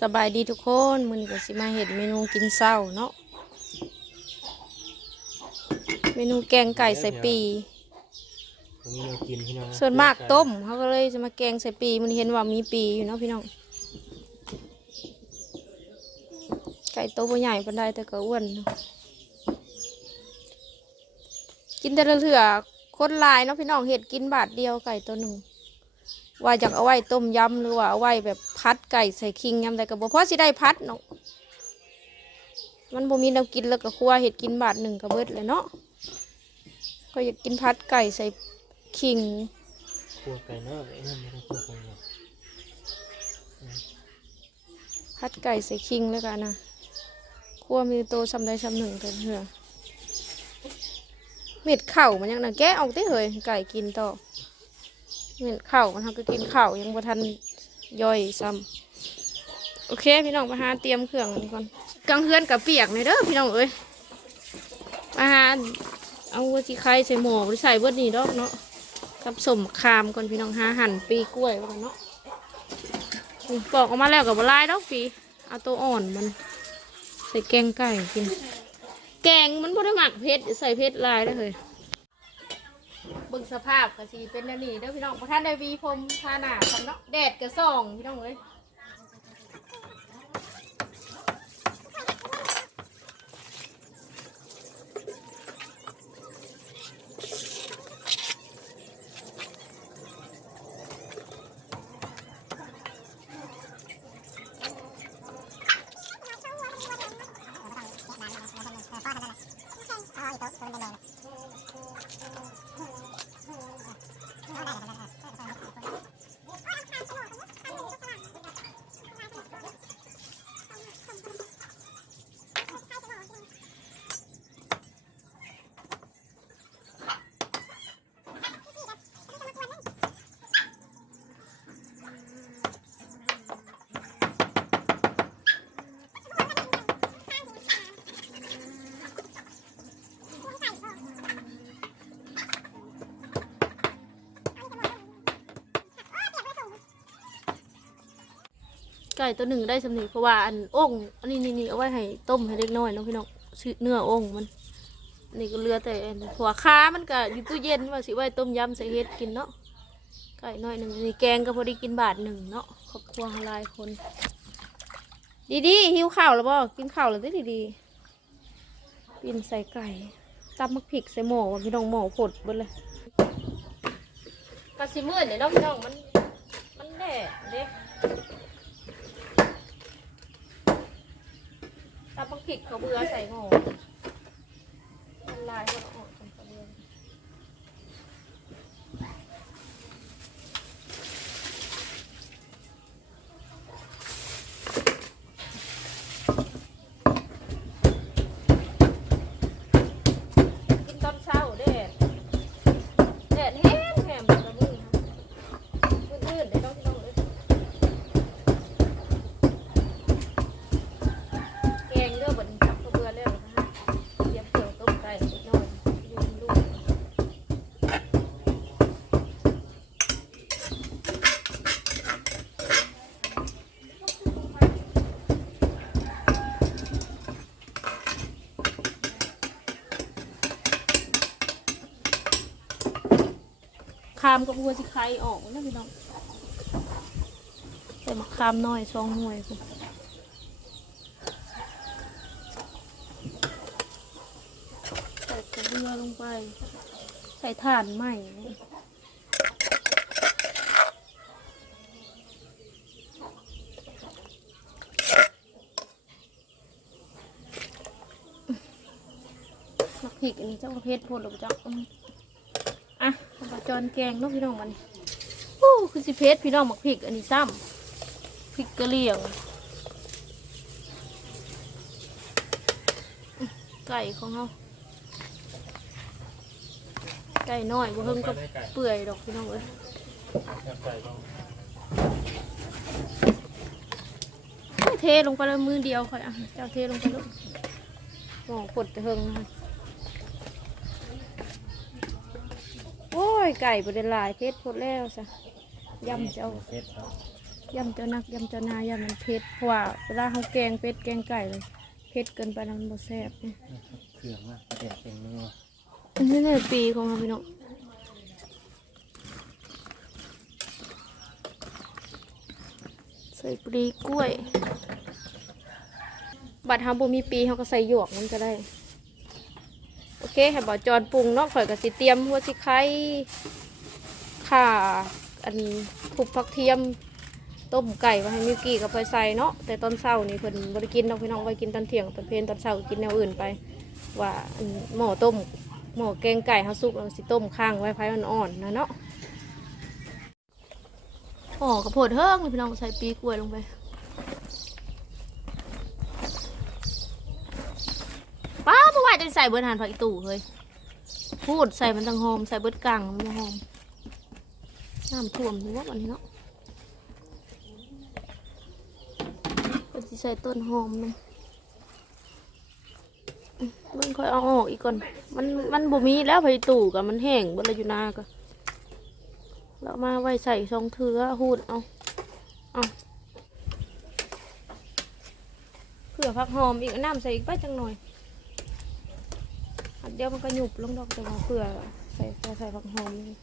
สบายดีทุกคนมื้อนี้ก็สิมาเห็ดเมนูกินเช้าเนาะเมนูแกงไก่ใส่ปีผมมีแนวกินพี่น้องส่วนมากต้มเขาก็เลยจะมาแกงใส่ปีมันเห็นว่ามีปีอยู่เนาะพี่น้อง ไก่โตวบ่ใหญ่ปานใดแต่ก็อ้วนเนาะกินแต่ละเถื่อคนหลายเนาะพี่น้องเห็ดกินบาทเดียวไก่ตัวหนึ่งว่าจากเอาไว้ต้มยำหรือว่าเอาไว้แบบ พัดไก่ใส่คิงยำแต่ก็บ่พอสิได้พัดเนาะมันบ่มีแนวกินแล้วก็ครัวเห็ดกินบาทหนึ่งก็เบิดเลยเนาะก็อยากกินพัดไก่ใส่คิงครัวไก่เนาะไอ้นั่นไม่ต้องครัวไก่เนาะพัดไก่ใส่คิงแล้วกันนะคั่วมีโตซำใดซำหนึ่งกันเถอะเม็ดข้ามันยังนะแกะออกได้เลยไก่กินต่อเม็ดข้ามันทำก็กินข้ายังบ่ทัน ย่อยซ้ำโอเค พี่น้องมาหาเตรียมเครื่องนี่ก่อนกลางเฮือนกับเปียกเลยเด้อพี่น้องเอ้ยมาหาเอาวัชิไข่ใส่หมอหรือใส่เบิดนี่ดอกเนาะกับสมคามก่อนพี่น้องหาหั่นปีกล้วยก่อนเนาะนี่ปอกออกมาแล้วกับบลายดอกปีเอาตัวอ่อนมัน ใส่แกงไก่กิน แกงมันบ่ได้หมักเผ็ดใส่เผ็ดลายได้เลย เบิ่งสภาพก็สิเป็นแนวนี้เด้อพี่น้องพระท่านได้วีพรมทาหนากันเนาะแดดก็ส่องพี่น้องเอ้ย ไก่ตัวหนึ่งได้สำนีเพราะว่าอันโอ่งอันนี้นี่นี่เอาไว้ให้ต้มให้เล็กน้อยเนาะพี่น้องซื้อเนื้อโอ่งมันนี่ก็เลือแต่หัวค้ามันก็อยู่ตู้เย็นว่าสิไว้ต้มยำใส่เฮ็ดกินเนาะไก่น้อยหนึ่งนี่แกงก็พอดีกินบาทหนึ่งเนาะครอบครัวหลายคน ดีดีหิวข้าวแล้วบ่กินข้าวแล้วดีดีปินใส่ไก่ตำมักผิกใส่หม้อพี่น้องหม้อผดบิดเลยกะสิมืดเนี่ยเนาะพี่น้องมันมันแดดเด้ ตำบักผิดเขาเบื่อใส่หม้อลายเขาออกกันไปเลยกินตอนเช้าเด้แดดแห้งแห้งแบบนี้ค่ะมืดๆเดี๋ยวต้องต้องเลยแกงเด้อบนทับกระเบือแล้วนะคะเตรียมเกี่ยวต้มไก่นิดหน่อยยืนลูกคามกับหัวสิไข่ออกแล้วพี่น้องใส่มะขามน้อยซองหน่วยคุณใส่กระเบือลงไป ใส่ถ่านใหม่มักพริกอันนี้เจ้าประเภทโพดหรือเจ้าอืมอะเอามา จอนแกงเนาะพี่น้องมันโอ้คือสิเพชรพี่น้องมักพริกอันนี้ซ้ำพริกกะเหรี่ยงไก่ของเขาไก่น้อยบ่เพิ่งก็เปื่อยดอกพี่น้องเอ้ยเทลงไปเลยมือเดียวค่อยอะเจ้าเทลงไปลูกมองผดเฮิงนะคะ โอ้ยไก่ประเด็นหลายเพชรพดแล้วซะยำเจ้าเสร็จแล้วยำเจ้านักยำเจ้านายยำมันเผ็ดเพราะว่าเวลาเขาแกงเป็ดแกงไก่เลยเผ็ดเกินไปแล้วมันบ่แซ่บเนี่ยเครื่องมากแดดเองนัวอันนี้เนี่ยปีของเราพี่น้องใส่ปลีกล้วย บัดทำบุมีปีเขาก็ใส่หยวกมันก็ได้โอเค ให้บ่าวจอนปรุงเนาะข่อยก็สิเตรียมหัวสิไข่ข่าอันทุบผักเทียม ต้มไก่มาให้มิวกี้กับไปใส่เนาะแต่ตอนเช้านี่เพิ่นบ่ได้กินเนาะพี่น้องไว้กินตอนเที่ยงตอนเพลนตอนเช้าก็กินแนวอื่นไป ว่าอันหม้อต้มหม้อแกงไก่เฮาสุกแล้วสิต้มข้างไว้ไฟอ่อนๆนะเนาะอ๋อกระโพดเฮิงนี่พี่น้องใส่ปีกล้วยลงไปาเมื่อวานจะใส่ เบิดหันผักอีตู่เฮ้ยพูดใส่มันตังหอมใส่เบิดกลางมันบ่หอมน้ำท่วมหรือว่าวันนี้เนาะก็จะใส่ต้นหอมมันอืมมันค่อยเอาออกอีกก่อน มันมันบ่มีแล้วไปตู่กับมันแห้งบนระอยู่นาก็แล้วมาไว้ใส่ซองเถือหูดเอาเอาเผื่อผักหอมอีกน้ำใส่อีกไปจังหน่อย เดียวมันก็หยุบลงดอกแต่ว่าเผื่อใส่ใส่ใส่ผักหอมนี่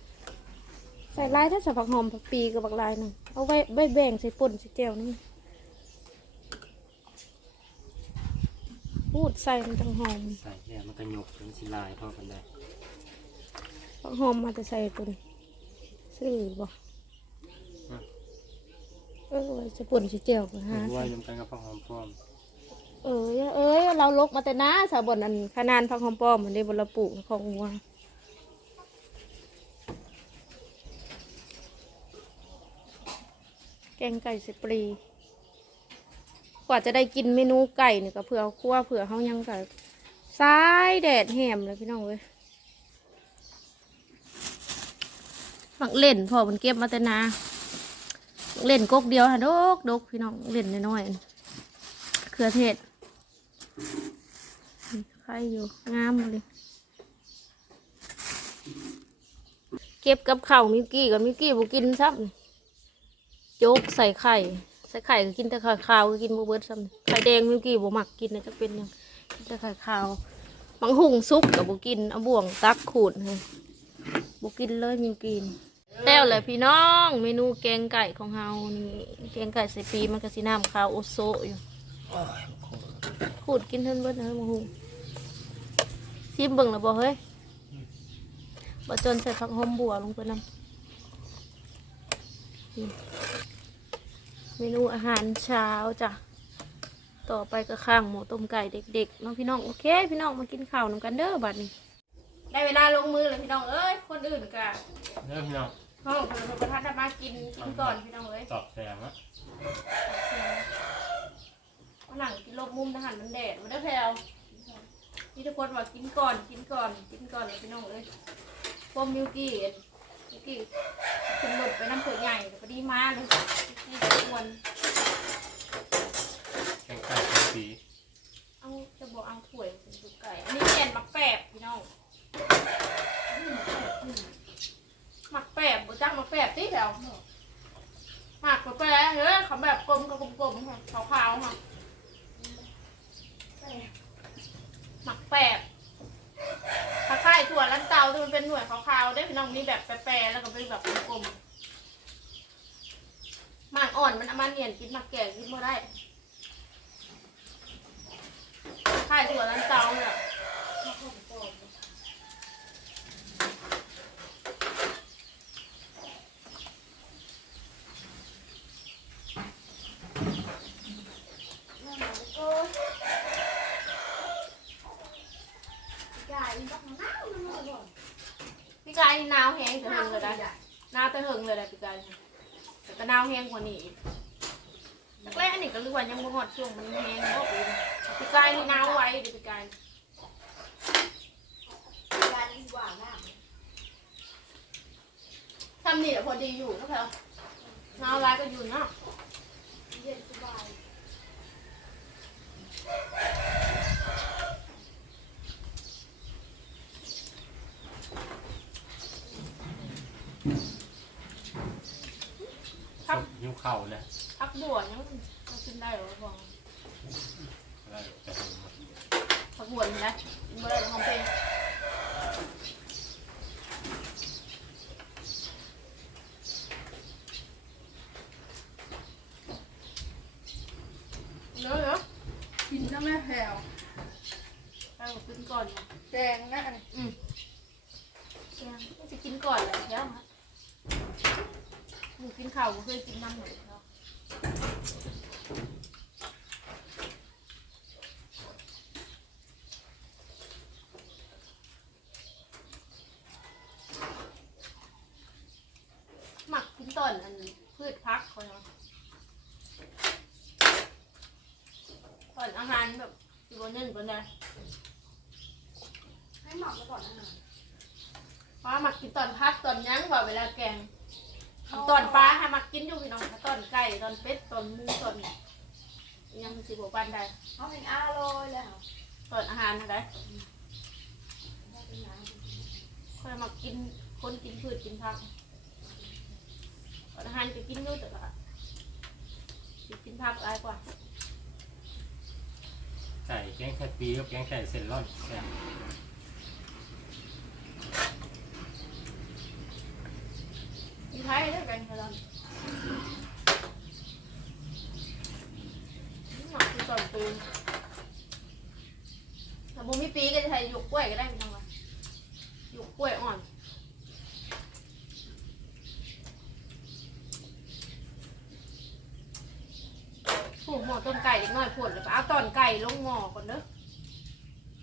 ใส่ลายถ้าใส่ผักหอมผักปีกับผักลายหนึ่งเอาไว้ไว้แบ่งใส่ป่นใส่แจ่วนี่พูดใส่มันจังหอมใส่แล้วมันก็หยกเป็นสิลายเท่ากันได้ผักหอมมาจะใส่ตัวนี้ซื้อบ่เออไว้จะป่นสิเจียวกันฮะไว้รวมกันกับผักหอมป้อมเออเอ้ย เราลกมาแต่น้าสาบนอันขนานผักหอมป้อมมันได้บนระปลูกของวัวแกงไก่สปรี กว่าจะได้กินเมนูไก่เนี่ยก็เผื่อคั่วเผื่อเขายังกับซ้ายแดดแหมเลยพี่น้องเว้ยฝักเล่นพอมันเก็บมาแต่นาเล่นกกเดียวฮะดกดกพี่น้องเล่นน้อยๆเครือเทศ ใครอยู่งามเลยเก็บกับข้าวมิวกี้กับมิวกี้บุกินซ้ำโจ๊กใส่ไข่ ใส่ไข่ก็กินแต่ไข่ขาวก็กินบเบิร์ดซ้ำไข่แดงมิวกี้บ่มักกินนะจะเป็นยังกินแต่ไข่ขาวมังหุงซุปกับบุกินเอาบ่วงตักขูดให้บุกินเลยมิวกี้แล้วเลยพี่น้องเมนูแกงไก่ของเฮานี่แกงไก่ใส่ปีมันก็สีน้ำขาวโอโซอยู่ ขูดกินเท่านเบิดนะเฮ้ยมังหุงชิมเบิ่งแล้วบ่เฮ้ยบ่จนใส่ผักหอมบัวลงไปนำเมนูอาหารเช้าจ้ะ ต่อไปก็ข้างหมูต้มไก่เด็กๆเน้องพี่น้องโอเค พี่น้องมากินข้าวนำกันเด้อบัดนี้ ได้เวลาลงมือเลยพี่น้องเอ้ยคนอื่นกะเริ่มพี่น้องห้องพลังประทานมากินกินก่อนพี่น้องเอ้ยตอบแซมอะ วันหลังกินลบมุมทหารมันแดดมันได้แพลวนี่ทุกคนว่ากินก่อนกินก่อนกินก่อนเลยพี่น้องเอ้ยพวกมิวกี้มิวกี้ขึ้นรถไปน้ำเผือกใหญ่พอดีมาเลยนี่ควรแกงไก่เป็นสีเอาจะบอกเอาถ้วยเป็นตุกไก่อันนี้แกนมักแปบพี่น้องมักแปบบ่จังมักแปบที่แถวมักมักแปบเฮ้ยเขาแบบกลมกับกลมๆค่ะขาวๆค่ะ หมักแปบถ้าค่ถั่วลันเตาที่มันเป็นหน่วยขาวๆได้พี่น้องมีแบบแปรๆแล้วก็เป็นแบบกลมๆหมากอ่อนมันเอามาเนียนกินหมากแก่กินไม่ได้ค่ายถั่วลันเตาเนี่ย พี่กายนี่นาวแห้งแต่เหิงเลยนะนาวแต่เหิงเลยนะพี่กายแต่ก็นาวแห้งกว่านี้อีกแรกๆอันนี้ก็รู้ว่ายังบ่หอดช่วงมันแห้งบ่ปีนพี่กายนี่นาวไว้เดิพี่กายทำนี่แหละพอดีอยู่นะเพื่อนนาวร้ายก็อยู่เนาะ ครับหิวเข้าเลยพักบัวยังเรากินได้หรอพ่ออะไรแต่ผมพักบัวนี่นะกินบ่ได้ในห้องเพลงเนอะเนอะกินน้ำแม่แผ่วไปเอากินก่อนนะแดงนะอันอืมแกงจะกินก่อนเลยแล้วฮะ หมูกินข้าวบ่เคยกินน้ำหมูเนาะหมักกินต้นอันพืชพักเขาเนาะต้นอาหารแบบสิบหนึ่งคนใดให้หมักไว้ก่อนนะเพราะว่ามักกินตอนพักตอนยั้งกว่าเวลาแกง ตอนปลาให้มักกินอยู่พี่น้องตอนไก่ตอนเป็ดตอนหมูตอนยังสิบปันได้เอาเป็นอาโรยแล้วตอนอาหารอะไรค่อยมักกินคนกินพืชกินผักตอนอาหารก็กินอยู่แต่ละสิกินผักหลายกว่าไก่แกงไข่ปีกับแกงไข่เซนล่อนแซ่บ กิน ไทยด้กันตอนหมักกินตอนปีถ้าบุมีปีก็จะใช้หยกกล้วยก็ได้พี่น้องว่าหยกกล้วยอ่อนผูกหม้อต้มไก่เล็กน้อยผลแล้วก็เอาตอนไก่ลงหม้อก่อนเด้อ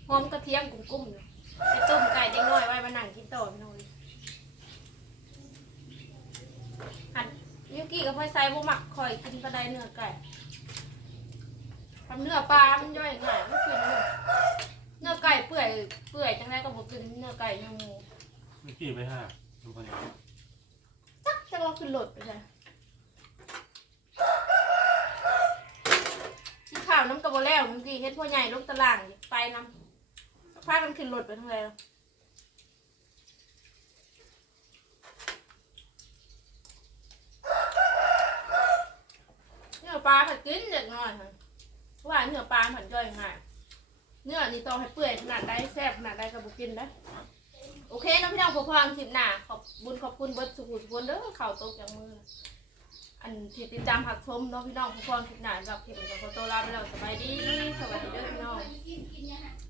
หอมกระเทียมกุ้มๆอยู่ไปต้มไก่เล็กน้อยไว้มานั่งกินต่อพี่น้องเลยอันมิว กี้กับพ่อไซบ่หมักคอยกินกระไดเนื้อไก่ทำเนื้อปลามันย่อยง่ายไม่กินเนื้อเนื้อไก่เปื่อยเปื่อยจังไรก็บอกกินเนื้อไก่เนื้อหมูเมื่อกี้ไปห้าทุกคนเนี่ยจักจังเราขึ้นรถไปเลยที่ข่าวน้ำกระโบแล้วเมื่อกี้เฮ็ดพ่อใหญ่ลงตารางไปน้ำพากันขึ้นรถไปทั้งไรแล้วเนื้อปลาผัด กินเด็กน้อยค่ะว่าเนื้อปลาผันย่อยง่ายเนื้อนี่ต้องให้เปื่อยขนาดใดแซ่บขนาดใดกับบุกินนะโอเคน้องพี่น้องพอฟังคลิปหน้าขอบบุญขอบคุณเบิร์ดสุขุสุขนเด้อข่าวตกจากมือ อันที่ติดตามผักชมน้องพี่น้องพอฟังคลิปหน้าสำหรับคลิปนี้ก็ขอตัวลาไปแล้วสบายดีสวัสดีเด้อพี่น้อง